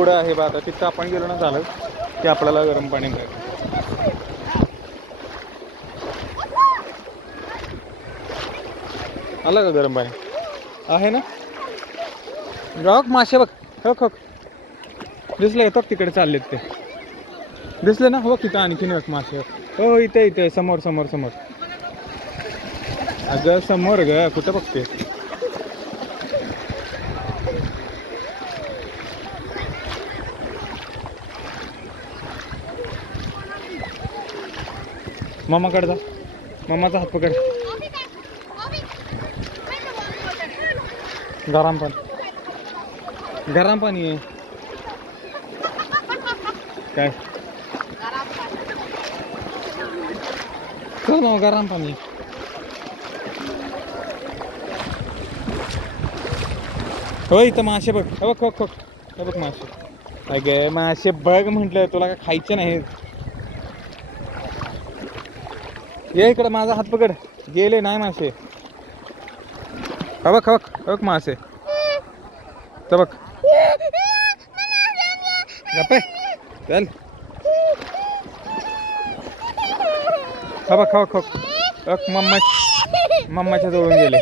पुढं आहे बा. आता तिथं आपण गेलो ना झालं की आपल्याला गरम पाणी मिळेल. आलं का गरम पाणी आहे ना. गावक मासे बघ. हो दिसले का तिकडे चाललेत ते दिसले ना. हो तिथं आणखीन मासे. हो इथे इथे समोर समोर समोर. अगं समोर ग कुठं बघते. मामाकडे जा. मामाचा हात पकड. गरम पाणी गरम पाणी आहे काय. चल मग गरम पाणी. हो इथं मासे बघ. हो बघ बघ मासे. अगे मासे बघ म्हटलं तुला काय खायचे नाही. ये इकडे माझा हात पकड. गेले नाही मासे. बघ मासे. तर बघ गप्पे चल. बघ मम्माच्या जवळून गेले.